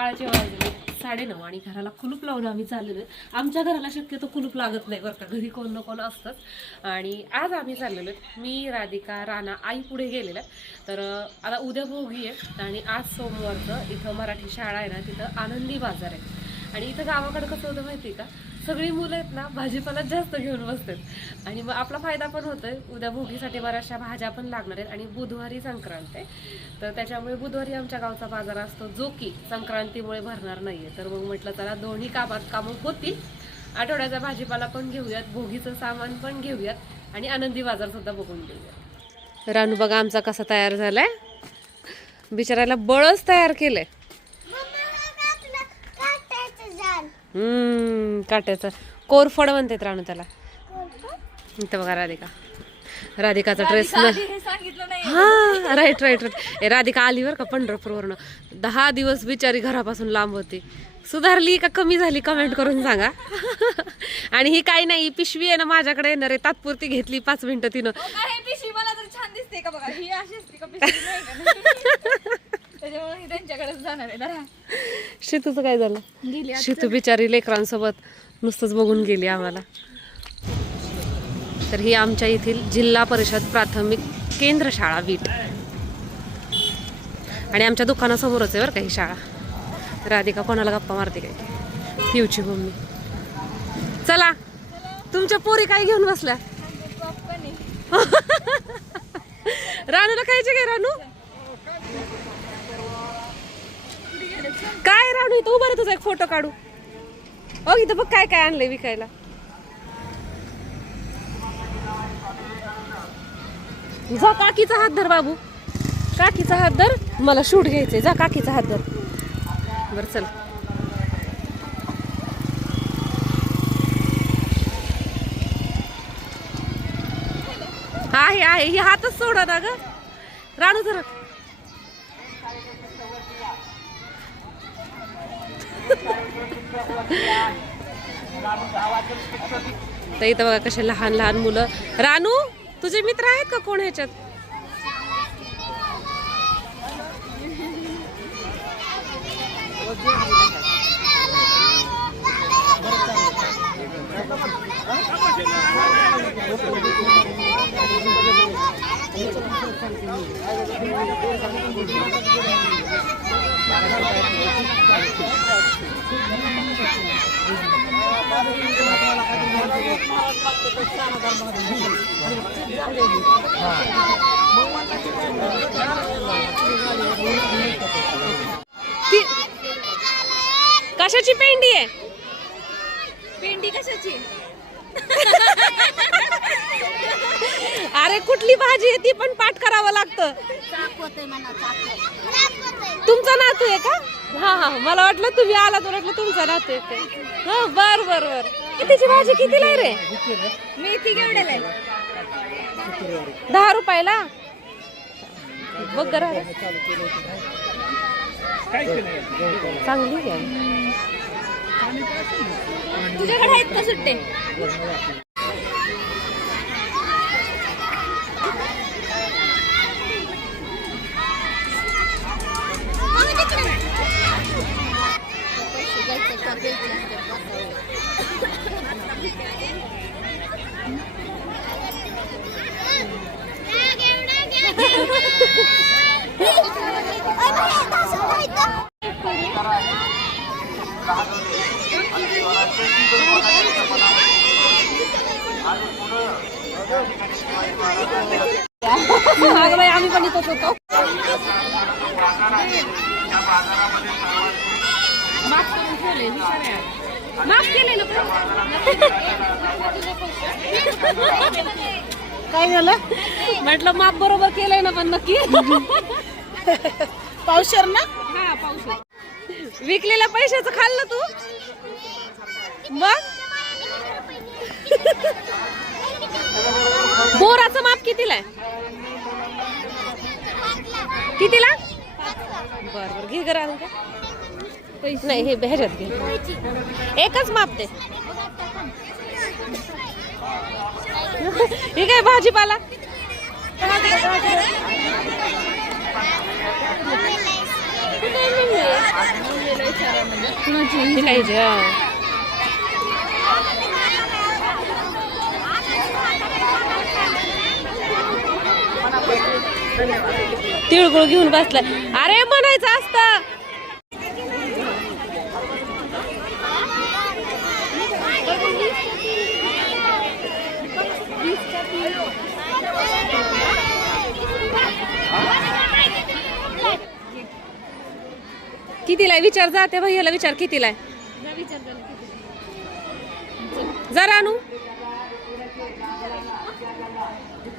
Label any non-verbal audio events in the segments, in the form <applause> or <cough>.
सकाळचे वाजले साडेनऊ आणि घराला कुलूप लावून आम्ही चाललेलो. आमच्या घराला शक्यतो कुलूप लागत नाही बरं का. घरी कोण ना कोण असतंच. आणि आज आम्ही चाललेलो मी राधिका राणा आई पुढे गेलेल्या तर आता उद्या भोगी आहे आणि आज सोमवारचं इथं मराठी शाळा आहे ना तिथं आनंदी बाजार आहे. आणि इथं गावाकडे कसं होतं माहिती आहे का? सगळी मुलं आहेत ना भाजीपाला जास्त घेऊन बसतात. आणि मग आपला फायदा पण होतोय. उद्या भोगीसाठी बऱ्याचशा भाज्या पण लागणार आहेत आणि बुधवारी संक्रांत आहे. तर त्याच्यामुळे बुधवारी आमच्या गावचा बाजार असतो जो की संक्रांतीमुळे भरणार नाहीये. तर मग म्हटलं त्याला दोन्ही कामात कामं होतील. आठवड्याचा भाजीपाला पण घेऊयात भोगीचं सामान पण घेऊयात आणि आनंदी बाजार सुद्धा बघून घेऊयात. रानू बघा आमचा कसा तयार झालाय. बिचारायला बळच तयार केलंय. हम्म काट्याचं. कोरफड म्हणतात राणू त्याला. इथं बघा राधिका. राधिकाचा ड्रेस हा राईट राईट राईट राधिका आली बरं का पंढरपूरवरनं. दहा दिवस बिचारी घरापासून लांब होती. सुधारली का कमी झाली कमेंट करून सांगा. <laughs> आणि ही काही नाही पिशवी आहे ना माझ्याकडे येणार आहे. तात्पुरती घेतली पाच मिनिटं तिनं. हे पिशवी मला तर छान दिसते का बघा? ही अशी असते का? <laughs> त्याच्यामुळे त्यांच्याकडेच जाणार आहे जरा. शितूचं काय झालं? गेली शितू बिचारी लेकरांसोबत नुसतंच बघून गेली आम्हाला. तर ही आमच्या येथील जिल्हा परिषद प्राथमिक केंद्र शाळा वीट. आणि आमच्या दुकानासमोरच आहे बरं का ही शाळा. राधिका कोणाला गप्पा मारते काय? पिऊची मम्मी. चला तुमच्या पोरी काय घेऊन बसल्या? <laughs> रानूला खायचे काय रानू? काय राहू इथं उभं तुझा एक फोटो काढू. ओ इथं बघ काय काय आणलंय विकायला. जा काकीचा हात धर बाबू. काकीचा हात धर मला शूट घ्यायचंय. जा काकीचा हात धर. बर चल. आहे आहे. हे हातच सोडा ना ग. राणू जरा. तर इथं बघा कसे लहान लहान मुलं. रानू तुझे मित्र आहेत का कोण ह्याच्यात? हो, ती कशाची पेंडी आहे? पेंडी कशाची? <laughs> अरे कुठली भाजी आहे ती पण पाठ करावं लागतं. तुमचा नातू आहे का? हा हा मला वाटलं तुम्ही आला तर वाटलं तुमचा नातू आहे ते. हा बर बर बर. ए, त्याची भाजी कितीला आहे रे? मेथी केवढ्याला आहे? दहा रुपयाला? बघ चांगली आहे. तुझ्याकडे आहेत का सुट्टे अगं बाई, आम्ही पण इथंच होतो. माफ केले ना काय झालं? म्हटलं माप बरोबर केलंय ना पण नक्की. पावशर ना? हा विकलेल्या पैशाचं खाल्लं तू? मग? बोराचं माप कितीला आहे? कितीला? बर बर घे घर नाही हे ह्याच्यात घे. एकच माप ते हे काय भाजीपाला? कुठे आहे? लसणाची हे खायचे हा तिळगुळ घेऊन बसलाय. अरे म्हणायचं असतं. कितीला? विचार जाते भैयाला विचार कितीला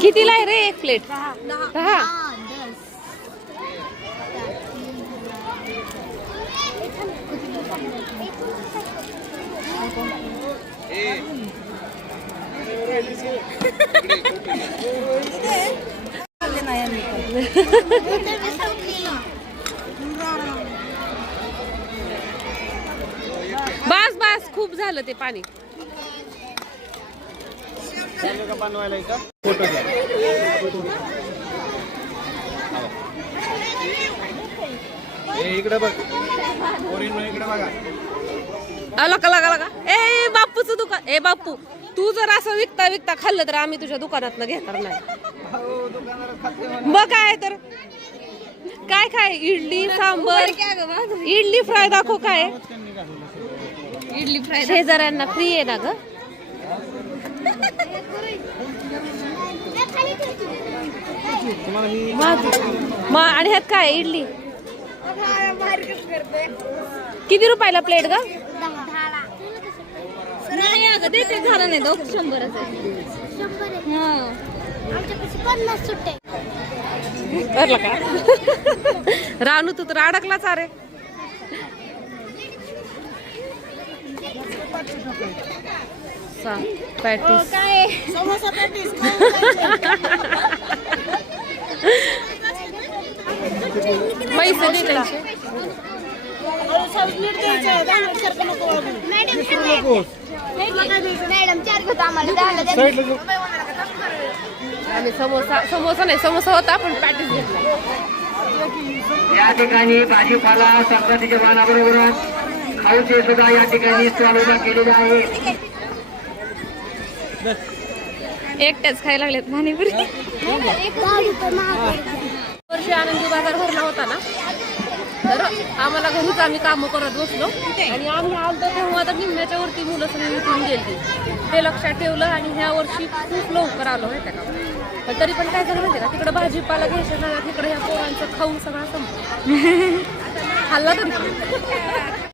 कितीला आहे रे एक प्लेट? दहा. बस बस खूप झालं ते पाणी. इकडे बघ. पोरींनो इकडे बघा. आला का लागा लागा ए बापूचं दुकान. ए बापू तू जर असं विकता विकता खाल्लं तर आम्ही तुझ्या दुकानात घेणार नाही. मग काय तर. काय काय? इडली सांबर. इडली फ्राय दाखव काय इडली फ्राय शेजाऱ्यांना फ्री आहे ना ग? मा आणि ह्यात काय इडली? किती रुपयाला प्लेट ग? नाही अगं झालं नाही तो. शंभरच आहे. का? <laughs> रानू तू तर अडकलाच अरे. सा पॅटीस काय समोसा पॅटीस पैसे दे त्यांचे मॅडम चार घेतो आम्हाला दहाला द्या. आम्ही समोसा समोसा नाही समोसा होता पण पॅटीस घेतला या ठिकाणी भाजीपाला संक्रांतीच्या वाहनाबरोबरच खाऊचे सुद्धा या ठिकाणी उभा केलेले आहे एकट्याच खायला लागलेत पाणीपुरी वर्षी आनंदी बाजार भरला होता ना? तर आम्हाला घरीच आम्ही कामं करत बसलो. आणि आम्ही आलो तेव्हा तर निम्म्याच्या वरती मुलं सगळी विकून गेली. ते लक्षात ठेवलं आणि ह्या वर्षी खूप लवकर आलो माहिती का? पण तरी पण काय झालं माहिती का? तिकडे भाजीपाला घ्यायचा झाला तिकडे ह्या पोरांचं खाऊन सगळं संपला. खाल्ला तरी